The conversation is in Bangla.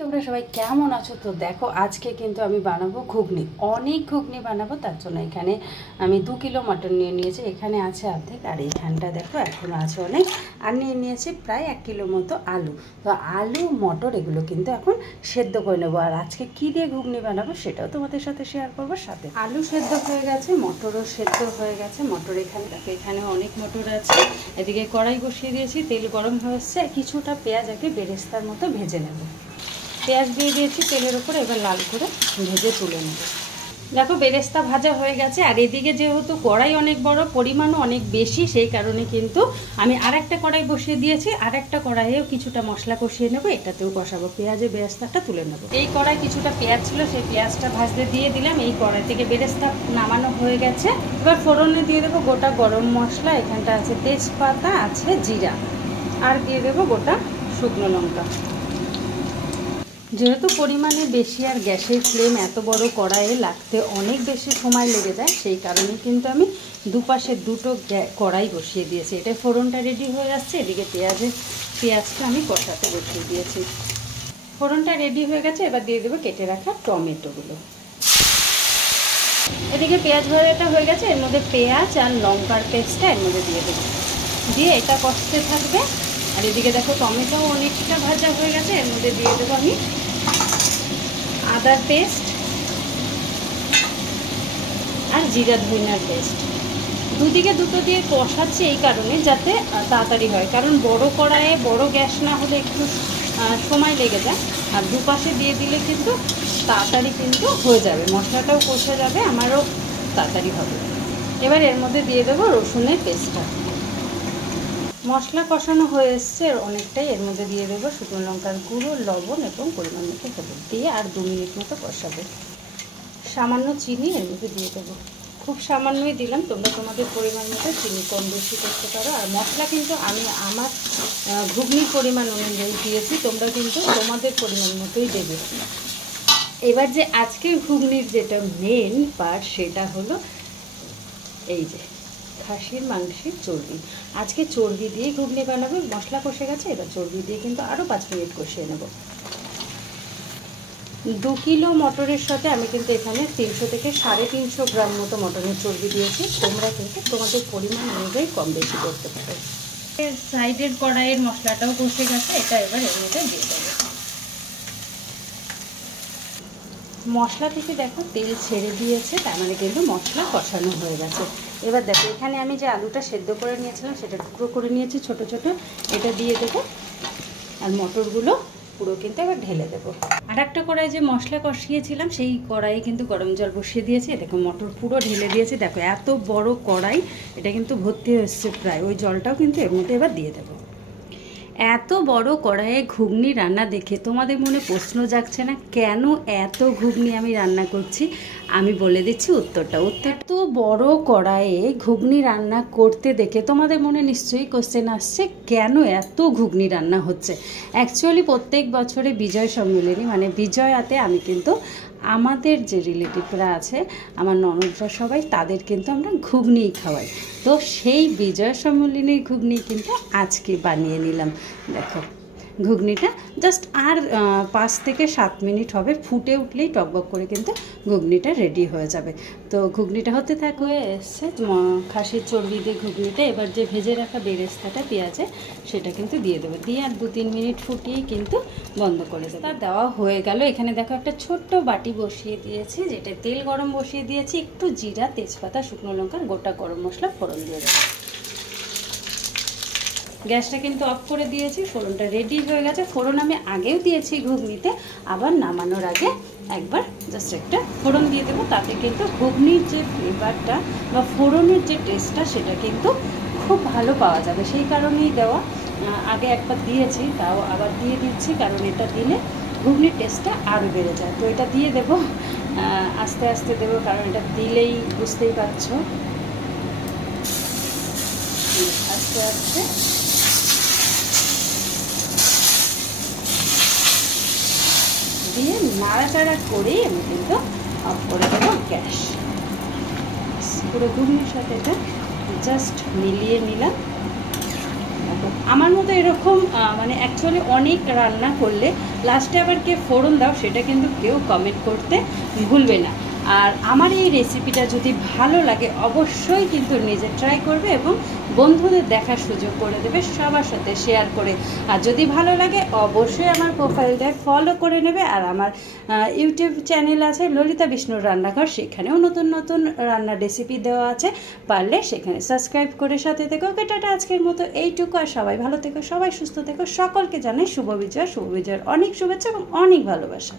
তোমরা সবাই কেমন আছো? তো দেখো আজকে কিন্তু আমি বানাবো ঘুগনি, অনেক ঘুগনি বানাবো। তার জন্য এখানে আমি 2 কিলো মটন নিয়ে নিয়েছি, এখানে আছে অর্ধেক, আর এইখানটা দেখো এখনও আছে অনেক। আর নিয়ে নিয়েছি প্রায় 1 কিলো মতো আলু। তো আলু মটর এগুলো কিন্তু এখন সেদ্ধ করে নেবো, আর আজকে কী দিয়ে ঘুগনি বানাবো সেটাও তোমাদের সাথে শেয়ার করবো। সাথে আলু সেদ্ধ হয়ে গেছে, মটরও সেদ্ধ হয়ে গেছে। মটর এখানে দেখো, এখানে অনেক মটর আছে। এদিকে কড়াই বসিয়ে দিয়েছি, তেল গরম হয়েছে, কিছুটা পেঁয়াজ আগে বেরেস্তার মতো ভেজে নেব। পেঁয়াজ দিয়ে দিয়েছি তেলের উপরে, এবার লাল করে ভেজে তুলে নেব। দেখো বেরেস্তা ভাজা হয়ে গেছে। আর এদিকে যেহেতু কড়াই অনেক বড়, পরিমাণও অনেক বেশি, সেই কারণে কিন্তু আমি আরেকটা কড়াই বসিয়ে দিয়েছি। আরেকটা কড়াইয়েও কিছুটা মশলা কষিয়ে নেবো, এটাতেও কষাবো। পেঁয়াজের বেরেস্তাটা তুলে নেবো। এই কড়াই কিছুটা পেঁয়াজ ছিল, সেই পেঁয়াজটা ভাজতে দিয়ে দিলাম। এই কড়াই থেকে বেরেস্তা নামানো হয়ে গেছে। এবার ফোড়নে দিয়ে দেবো গোটা গরম মশলা, এখানটা আছে তেজপাতা, আছে জিরা, আর দিয়ে দেবো গোটা শুকনো লঙ্কা। যেহেতু পরিমাণে বেশি আর গ্যাসের ফ্লেম এত বড় কড়াইয়ে লাগতে অনেক বেশি সময় লেগে যায়, সেই কারণে কিন্তু আমি দুপাশে দুটো কড়াই বসিয়ে দিয়েছি। এটা ফোড়নটা রেডি হয়ে যাচ্ছে, এদিকে পেঁয়াজটা আমি কষাতে বসিয়ে দিয়েছি। ফোড়নটা রেডি হয়ে গেছে, এবার দিয়ে দেবো কেটে রাখা টমেটোগুলো। এদিকে পেঁয়াজ ভাজাটা হয়ে গেছে, এর মধ্যে পেঁয়াজ আর লঙ্কার পেস্টটা এর মধ্যে দিয়ে দেবো, দিয়ে এটা কষতে থাকবে। আর এদিকে দেখো টমেটো অনেকটা ভাজা হয়ে গেছে, এর মধ্যে দিয়ে দেবো আমি আদার পেস্ট আর জিরা ধনিয়ার পেস্ট। দুদিকে দুটো দিয়ে কষাচ্ছি এই কারণে যাতে তাড়াতাড়ি হয়, কারণ বড় কড়াইয়ে বড় গ্যাস না হলে একটু সময় লেগে যায়। আর দুপাশে দিয়ে দিলে কিন্তু তাড়াতাড়ি কিন্তু হয়ে যাবে, মশলাটাও কষে যাবে, আমারও তাড়াতাড়ি হবে। এবার এর মধ্যে দিয়ে দেবো রসুনের পেস্টটা। মশলা কষানো হয়ে এসছে অনেকটাই, এর মধ্যে দিয়ে দেবো শুকনো লঙ্কার গুঁড়ো, লবণ এবং পরিমাণ মতো হলুদ দিয়ে আর 2 মিনিট মতো কষাবো। সামান্য চিনি এর মধ্যে দিয়ে দেবো, খুব সামান্যই দিলাম, তোমরা তোমাদের পরিমাণ মতো চিনি কম বেশি করতে পারো। আর মশলা কিন্তু আমি আমার ঘুগনির পরিমাণ অনুযায়ী দিয়েছি, তোমরা কিন্তু তোমাদের পরিমাণ মতোই দেবে। এবার যে আজকের ঘুগনির যেটা মেন পার্ট, সেটা হলো এই যে খাসির মাংসের চর্বি। আজকে চর্বি দিয়ে ঘুগনি বানাবো। মশলা কষে গেছে, এবার চর্বি দিয়ে কিন্তু আরও 5 মিনিট কষিয়ে নেব। 2 কিলো মটরের সাথে আমি কিন্তু এখানে 300 থেকে 350 গ্রাম মতো মটনের চর্বি দিয়েছি। তোমরা কিন্তু তোমাদের পরিমাণ অনুযায়ী কম বেশি করতে পারো। সাইডের কড়াইয়ের মশলাটাও কষে গেছে, এটা এবার এর মধ্যে দিয়ে দেবো। মশলা থেকে দেখো তেল ছেড়ে দিয়েছে, তার মানে কিন্তু মশলা কষানো হয়ে গেছে। এবার দেখো এখানে আমি যে আলুটা সেদ্ধ করে নিয়েছিলাম সেটা টুকরো করে নিয়েছি ছোট ছোট, এটা দিয়ে দেবো। আর মটরগুলো পুরো কিন্তু এবার ঢেলে দেবো। আর একটা কড়াই যে মশলা কষিয়েছিলাম সেই কড়াইয়ে কিন্তু গরম জল বসিয়ে দিয়েছি। দেখো মটর পুরো ঢেলে দিয়েছি। দেখো এত বড় কড়াই, এটা কিন্তু ভর্তি হচ্ছে প্রায়, ওই জলটাও কিন্তু এর মধ্যে এবার দিয়ে দেবো। এত বড় কড়াইয়ে ঘুগনি রান্না দেখে তোমাদের মনে প্রশ্ন জাগছে না কেন এত ঘুগনি আমি রান্না করছি? আমি বলে দিচ্ছি উত্তরটা। এত বড় কড়াইয়ে ঘুগনি রান্না করতে দেখে তোমাদের মনে নিশ্চয়ই কোশ্চেন আসছে কেন এত ঘুগনি রান্না হচ্ছে। অ্যাকচুয়ালি প্রত্যেক বছরে বিজয় সম্মেলনী মানে বিজয়াতে আমি কিন্তু আমাদের যে রিলেটিভরা আছে, আমার ননদরা সবাই, তাদের কিন্তু আমরা ঘুগনিই খাওয়াই। তো সেই বিজয় সম্মেলনীর ঘুগনি কিন্তু আজকে বানিয়ে নিলাম। দেখো ঘুগনিটা জাস্ট আর 5 থেকে 7 মিনিট হবে, ফুটে উঠলেই টকবক করে কিন্তু ঘুগনিটা রেডি হয়ে যাবে। তো ঘুগনিটা হতে থাকবে। এসছে খাসির চর্বি দিয়ে ঘুগনিটা। এবার যে ভেজে রাখা বেরেস্তাটা পেঁয়াজে, সেটা কিন্তু দিয়ে দেবো, দিয়ে আর 2-3 মিনিট ফুটিয়ে কিন্তু বন্ধ করে দেবো। তা দেওয়া হয়ে গেল। এখানে দেখো একটা ছোট্ট বাটি বসিয়ে দিয়েছি, যেটা তেল গরম বসিয়ে দিয়েছি, একটু জিরা, তেজপাতা, শুকনো লঙ্কার গোটা গরম মশলা ফোড়ন দিয়ে দেবো। গ্যাসটা কিন্তু অফ করে দিয়েছি, ফোড়নটা রেডি হয়ে গেছে। ফোড়ন আমি আগেও দিয়েছি ঘুগনিতে, আবার নামানোর আগে একবার জাস্ট একটা ফোড়ন দিয়ে দেবো, তাতে কিন্তু ঘুগনির যে ফ্লেভারটা বা ফোড়নের যে টেস্টটা সেটা কিন্তু খুব ভালো পাওয়া যাবে, সেই কারণেই দেওয়া। আগে একবার দিয়েছি, তাও আবার দিয়ে দিচ্ছি, কারণ এটা দিলে ঘুগনির টেস্টটা আরও বেড়ে যায়। তো এটা দিয়ে দেবো, আস্তে আস্তে দেবো, কারণ এটা দিলেই বুঝতেই পারছো আস্তে আস্তে দিয়ে নাড়াচাড়া করে আমি কিন্তু অফ করে দেবো গ্যাস। পুরো ঘুগনির সাথে এটা জাস্ট মিলিয়ে নিলাম। আমার মতো এরকম মানে অ্যাকচুয়ালি অনেক রান্না করলে লাস্টে আবার কে ফোড়ন দাও সেটা কিন্তু কেউ কমেন্ট করতে ভুলবে না। আর আমার এই রেসিপিটা যদি ভালো লাগে অবশ্যই কিন্তু নিজে ট্রাই করবে এবং বন্ধুদের দেখার সুযোগ করে দেবে, সবার সাথে শেয়ার করে। আর যদি ভালো লাগে অবশ্যই আমার প্রোফাইলটায় ফলো করে নেবে। আর আমার ইউটিউব চ্যানেল আছে ললিতা বিষ্ণুর রান্নাঘর, সেখানেও নতুন নতুন রান্নার রেসিপি দেওয়া আছে, পারলে সেখানে সাবস্ক্রাইব করে সাথে থেকো। ওকে টাটা, আজকের মতো এইটুকু। আর সবাই ভালো থেকো, সবাই সুস্থ থেকো। সকলকে জানাই শুভ বিজয়, শুভ বিজয়ের অনেক শুভেচ্ছা এবং অনেক ভালোবাসা।